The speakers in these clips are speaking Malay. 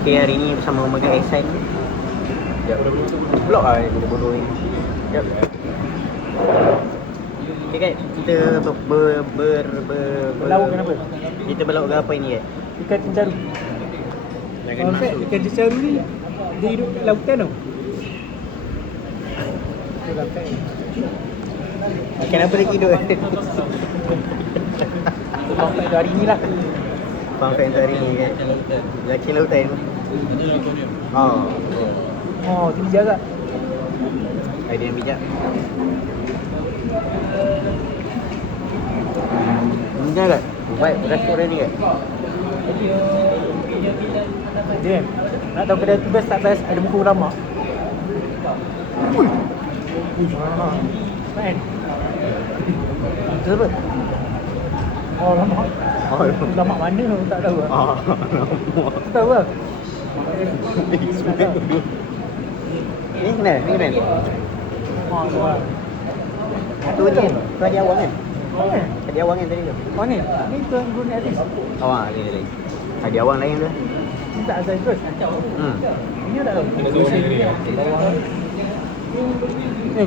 Okay, hari ni bersama Megat Ehsan. Sekejap, blok lah bodoh-bodoh ni. Sekejap. Okay Kat, kita Berlauk kenapa? Kita berlauk ke apa ini Kat? Ikan cencaru. Jangan Kat, masuk. ikan cencaru ni dia hidup kat lautan tau. Dia lautan. Ikan apa lagi hidup? Sampai hari ni lah. Fun fact untuk hari ni Kat, lelaki lautan. Oh, tu jaga. Idea yang bijak. Macam Kat? Vibe restoran ni Kat? Dia nak tahu kedai tu best tak best, ada muka ulama. Ui. Kan? Itu apa? Oh, ulama. Oh, Ulama mana aku tak tahu lah. lama. Aku tahu lah. Ni kenal? Ni kenal? Oh, tu lah. Tu je, tu Haji Awang kan? Mana? Haji Awang kan tadi tu? Oh ni? Ni tuan guru ni artis. Awang lain. Haji Awang lain tu. Ni tak Azhar terus. Ini tak tahu.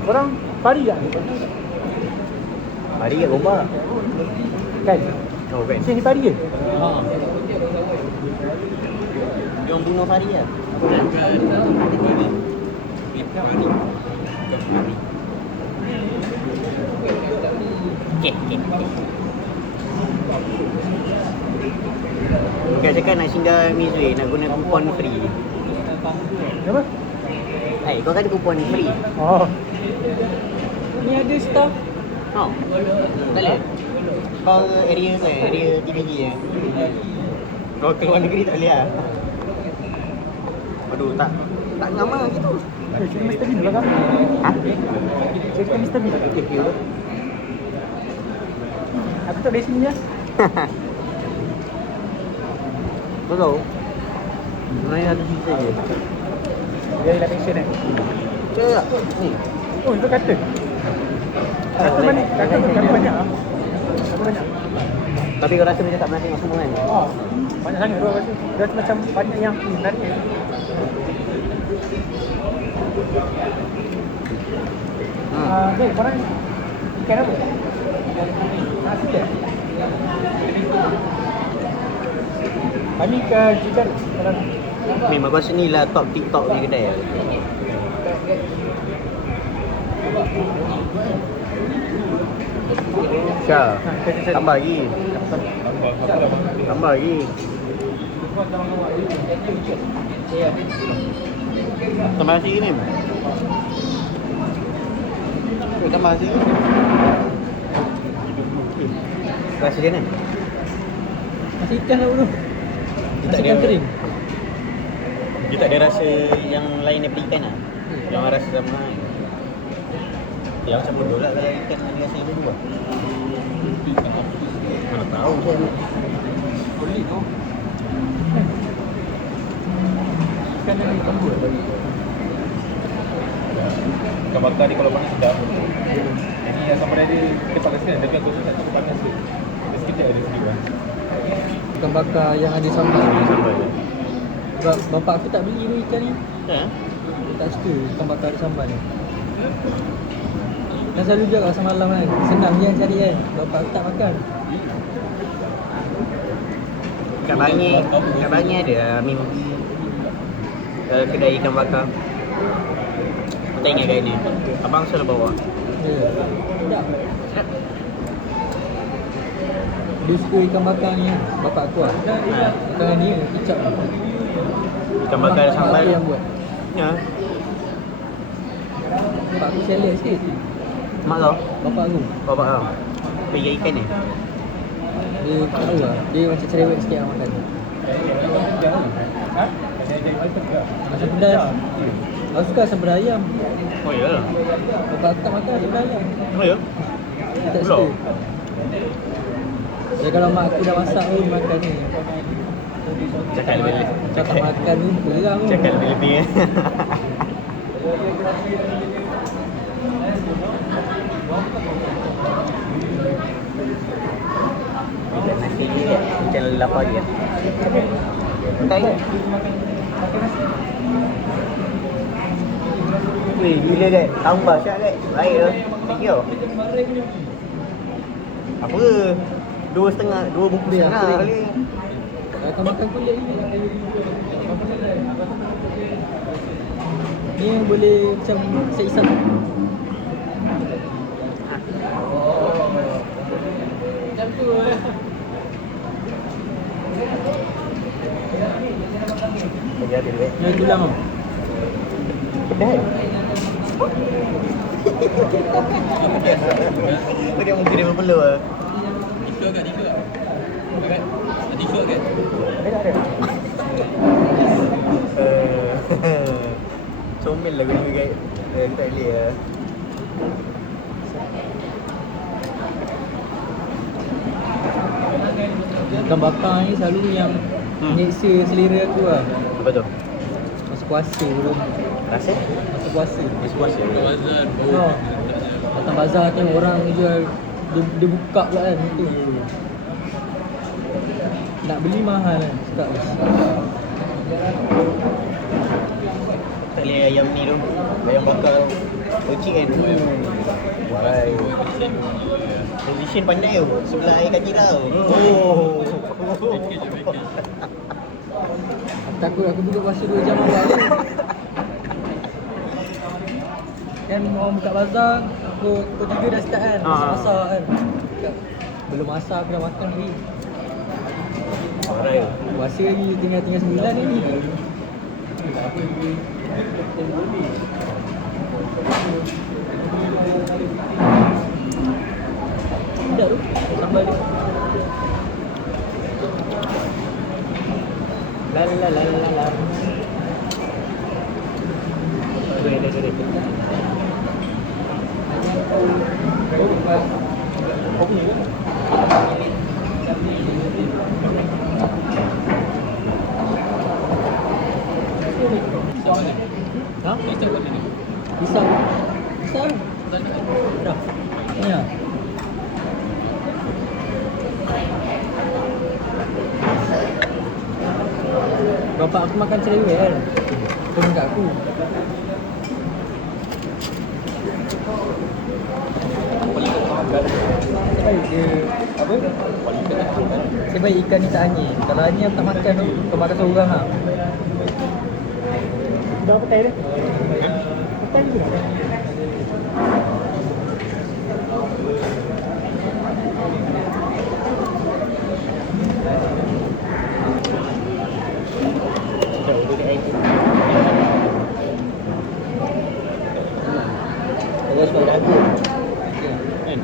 Korang pari tak? Pari kat Gombak. Kan? Oh kan? Sini pari ke? Yang bunuh Pari lah. Okay. Bukan cakap nak singgah Mizway, nak guna kupon free. Apa? Kau kan ada kupon free. Oh. Ni ada staff. Oh. Boleh. Kau area tu area TBG je. Kau keluar negeri tak boleh lah. Aduh, tak ngama gitu. Cerita Mr. Bean belakang. Ha? Cerita Mr. Bean. Okay. Aku tak dari sini lah. Kau tahu? Sebenarnya ada cerita je. Dia ada passion kan? Betul tak? Ni. Oh, itu kata. Kata banyak. Kata banyak lah. Kata banyak. Tapi kau rasa macam tak pernah tengok semua kan? Oh, banyak sangat tu aku rasa. Dia rasa macam banyak yang menarik. Hei, korang ikan apa? Nasi ke? Kami ke Jigar. Memang kau rasa ni lah top TikTok ni kedai lah. Syah, tambah lagi. Tambah lagi. Tambah nasi ni. Tambah nasi. Rasa dia kan? Nasi ikan lah dulu. Nasi ikan kering. Dia tak ada rasa yang lain daripada ikan lah. Yang rasa sama. Yang macam bodoh lah kalau ikan ada rasa yang bodoh lah. Mana tahu je. Kulit tu. Ikan yang ikan buat bagi. Ikan bakar ni kalau panas sedap. Ini asam pedas dia panas kan, tapi aku tak cukup panas tu. Dia sikit ada sedikit lah. Ikan bakar yang ada sambal. Sambal je. Sebab bapak aku tak beli pun ikan ni. Ha? Dia tak suka ikan bakar ada sambal ni. Dan selalu juga kalau semalam kan, senang je cari kan. Bapak aku tak makan. Kat Bangi ada Amin. Kedai ikan bakar. Tak ingat kat ni. Abang selalu bawa. Ya. Sedap. Dia suka ikan bakar ni kan, bapak aku lah. Makanan dia, kicap. Ikan bakar ada sambal. Bapak aku yang buat. Ya. Bapak aku selek sikit. Mak kau? Bapak aku. Bapak kau? Pergi ikan ni? Dia tak tahu lah. Dia macam cerewet sikit lah makan. Macam pedas. Aku suka sambal ayam. Oh ya lah. Bapak aku tak makan sambal ayam. Oh ya? Dia tak Pula? suka. Jadi kalau mak aku dah masak pun makan ni. Cakap lebih. Kalau tak makan ni geram pun. Cakap lebih. Nasi ni macam lapar je. Tak ingat. Weh, gila kan? Tambah syak kan? Baik dah. Thank you. Apa? 2 bungkus Dia, setengah sering. kali. Akan makan kulit ni. Ni yang boleh macam set isap. Macam tu Jadi ada duit. Yang tulang tau. Pedas. Dia mungkin dia berpeluh lah. Tiga kat? Tiga kat? Ada tak ada? Comel lah guna guys. Kita tak boleh lah. Ikan bakar ni selalu yang menyeksa selera aku lah. Apa tu? Masa puasa dulu. Rasa? Masa puasa. Masa puasa. Oh. Datang bazar tengok orang jual dia buka pula kan tu. Nak beli mahal kan. Cakap Tak boleh ayam ni tu. Ayam bakar tu. Kecil kan? Wahai. Position pandai tu. Sebelah air kaji tau. Oh. takut aku duduk puasa 2 jam awal ni. Kan orang buka bazar pukul 3 dah start kan. Masak kan. Belum masak aku dah makan lagi. Alright. Puasa lagi tinggal 9 ni. Sedap tu sambal dia. La la la la la. Dua. Oh ni. Ha? Pisang. Pisang. Dah. Ni ah. Bapak aku makan cerewet kan. Tolong kat aku. Sebab dia apa? Sebab ikan ni tak hanyir. Kalau hanyir tak makan tu, kau makan seorang lah. Dah petai dia. Petai je dah. Terus kau dagu. Kan?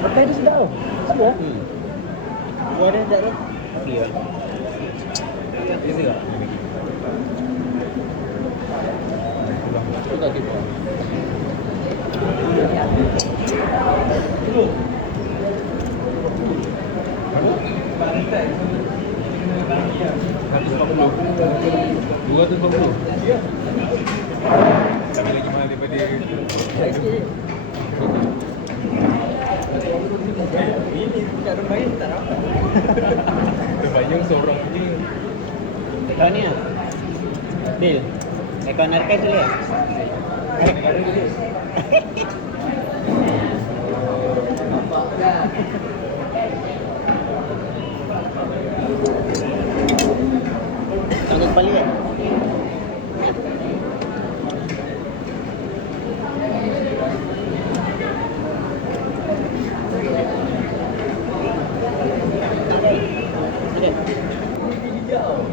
Petai dia sedap tau. Sedap. Gua ada tak tu? Okey lah. Easy tak? Tapi lagi mahal daripada Baik sikit je. Tak ada main tak dapat. terbayang seorang punya. Kau ni lah. Bil. Akaun archive boleh tak? Negara dulu. Tangga kepala kan?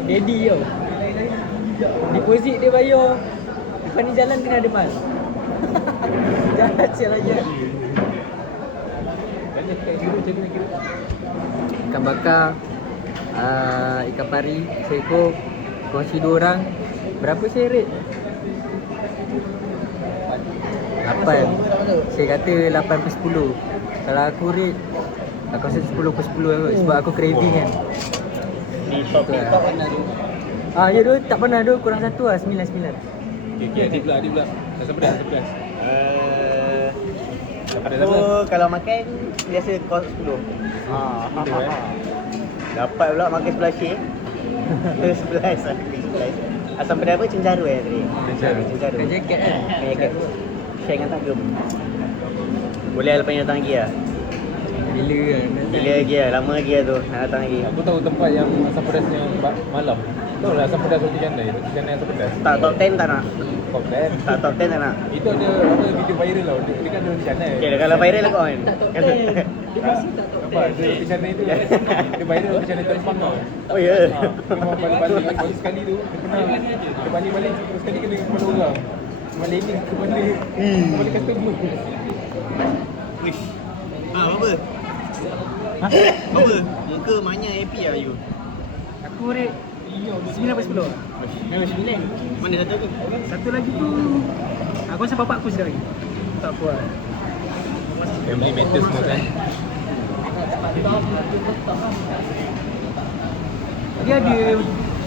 Daddy tau. Deposit dia bayar. Lepas ni jalan kena ada mal. Jalan sial aja. Ikan bakar, ikan pari, seekor, kongsi 2 orang. Berapa saya rate? 8. Saya kata 8 per 10. Kalau aku rate, aku rasa 10 per 10 kot. Sebab aku craving kan. Di Shopee Betul. tak pernah tu. Ya tu tak pernah tu, kurang 1 lah, 9. Okey, adik pula. Dah sampai dah, sampai dah. Uh, Ada aku apa? kalau makan biasa kos 10. Betul, Dapat pula makan sebelah share. Terus 11 aku pergi 11. Asam pedai apa? Cencaru tadi? Cencaru. Cencaru. Pakai jaket kan? Pakai jaket. Share dengan tanggum. Boleh lepas ni datang lagi lah. Bila kan? Gila lagi lah, lama lagi lah tu nak datang lagi. Aku tahu tempat yang asam pedasnya malam. Tahu lah asam pedas roti canai. Roti canai asam pedas. Tak top 10 tak nak. Top 10. Tak top 10 tak nak. Itu ada apa video viral lah. Dia kan ada roti canai. Okay, kalau viral lah kau kan. Tak top 10. Dia masih tak top Nampak? Dia roti canai tu. Dia viral roti canai terbang tau. Oh ya. Dia mau balik-balik sekali tu. Dia pernah dia balik-balik sekali kena kepala orang. Balik ni kepala customer. Wish. Apa? Ha? Apa? Muka manya happy lah you. Aku rate 9/10. Nama 9. Mana satu tu? Satu lagi tu aku rasa bapak aku sedap lagi. Tak puas. Family matters semua kan. Dia ada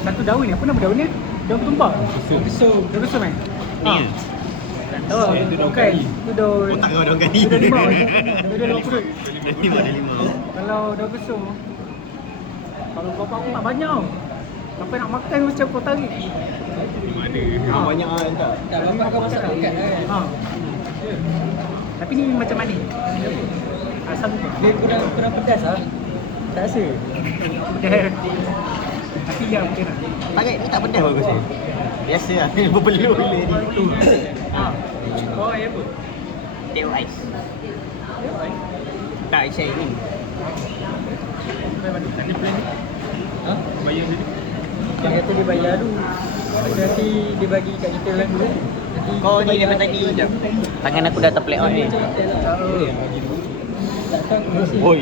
satu daun ni. Apa nama daun ni? Daun ketumbak. Besar. Daun besar kan? Ni. Oh, Itu daun bukan. kari. Itu daun. Otak kau daun kari. Itu daun limau. Itu daun limau perut. Ada lima. Kalau daun besar, kalau bapak aku tak banyak tau. Sampai nak makan macam kau tarik. Mana? Banyak lah tak? Tak, bapak kau masak dekat kan? Ha. Tapi ni macam mana? Asam tu. Dia kurang pedas lah. Tak rasa? Tapi ya mungkin lah. Tarik ni tak pedas bagus ni. Biasa lah. Berpeluh bila ni. Ha. Kau air apa? Teh ais. Tak, Aisyah ni. Tadi plan ni. Ha? Bayar sini. Dia kata dia bayar dulu. Lepas tu nanti dia bagi kat kita orang dulu. Nanti Kau kita ni bayar daripada tadi. kat kita. Tangan aku dah terplay out ni. Tak tahu. Tak tahu aku masih. Oi.